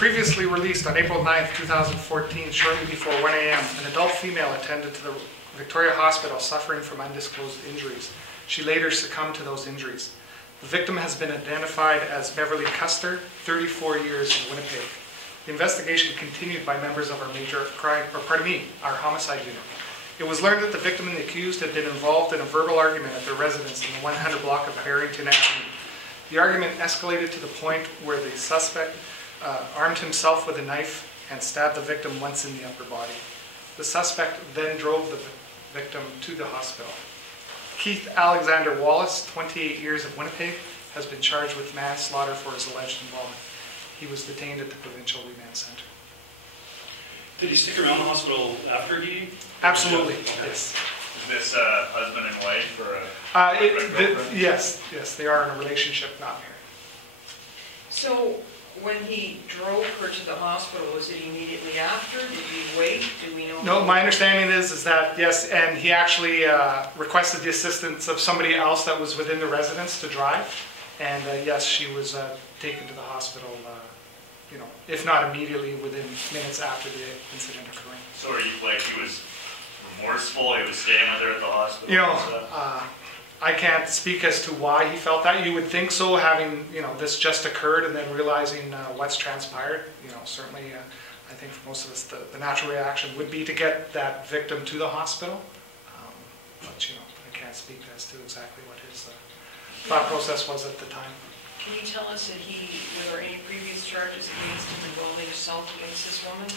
previously released on April 9th, 2014, shortly before 1 a.m., an adult female attended to the Victoria Hospital suffering from undisclosed injuries. She later succumbed to those injuries. The victim has been identified as Beverly CUSTER, 34 years, in Winnipeg. The investigation continued by members of our our homicide unit. It was learned that the victim and the accused had been involved in a verbal argument at their residence in the 100 block of Barrington Avenue. The argument escalated to the point where the suspect armed himself with a knife and stabbed the victim once in the upper body. The suspect then drove the victim to the hospital. Alexander WALLACE, 28 years, of Winnipeg, has been charged with manslaughter for his alleged involvement. He was detained at the Provincial Remand Centre. Did he stick around the hospital after he? Absolutely, okay. Yes. Is this husband and wife or yes, they are in a relationship, not married. So when he drove her to the hospital, was it immediately after? Did he wait? Do we know? No, my understanding is that yes, and he actually requested the assistance of somebody else that was within the residence to drive, and yes, she was taken to the hospital. If not immediately, within minutes after the incident occurring. So he was remorseful? He was staying with her at the hospital? I can't speak as to why he felt that. You would think so, having this just occurred and then realizing what's transpired. Certainly, I think for most of us, the natural reaction would be to get that victim to the hospital. But I can't speak as to exactly what his thought process was at the time. Can you tell us were there any previous charges against him involving assault against this woman?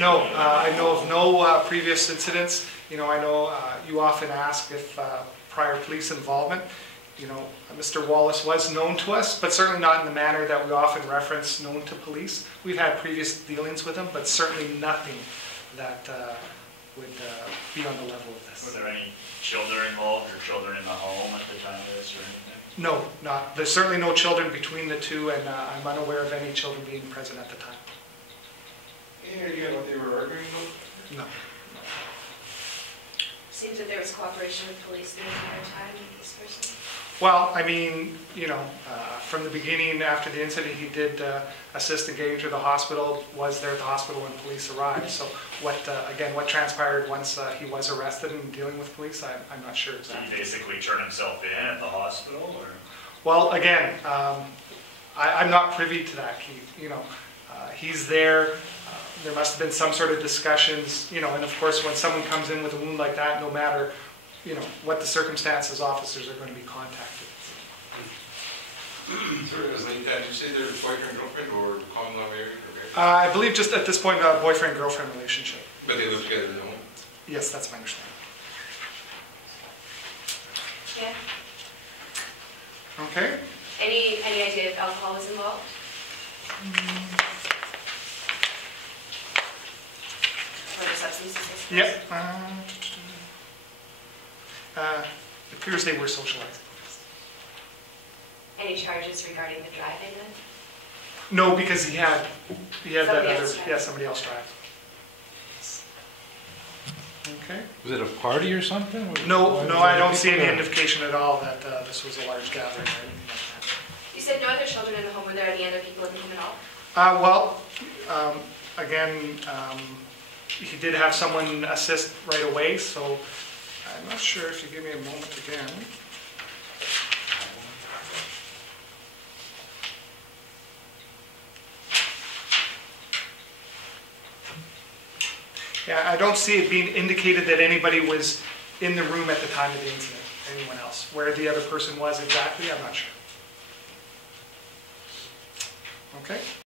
No, I know of no previous incidents. I know you often ask if prior police involvement. Mr. WALLACE was known to us, but certainly not in the manner that we often reference known to police. We've had previous dealings with him, but certainly nothing that would be on the level of this. Were there any children involved or children in the home at the time of this or anything? No, there's certainly no children between the two, and I'm unaware of any children being present at the time. Any idea what they were arguing about? No. Seems that there was cooperation with police the entire time with this person. Well, from the beginning, after the incident, he did assist in getting to the hospital, was there at the hospital when police arrived. So what transpired once he was arrested and dealing with police, I'm not sure exactly. Did he basically turn himself in at the hospital? Or? Well, again, I'm not privy to that, Keith. He's there. There must have been some sort of discussions, and of course when someone comes in with a wound like that, no matter, what the circumstances, officers are going to be contacted. Sorry, did you say they're boyfriend, girlfriend, or common law married? I believe just at this point a boyfriend-girlfriend relationship. But they live together in the home? Yes, that's my understanding. Yeah. Okay. Any idea if alcohol was involved? Or the substances? Yep. It appears they were socializing. Any charges regarding the driving then? No, because he had somebody else drive. Okay. Was it a party or something? No, I don't see any indication at all that this was a large gathering or anything like that. You said no other children in the home. Were there any other people in the home at all? Again, he did have someone assist right away, so I'm not sure if you give me a moment again. Yeah, I don't see it being indicated that anybody was in the room at the time of the incident, anyone else. Where the other person was exactly, I'm not sure. Okay.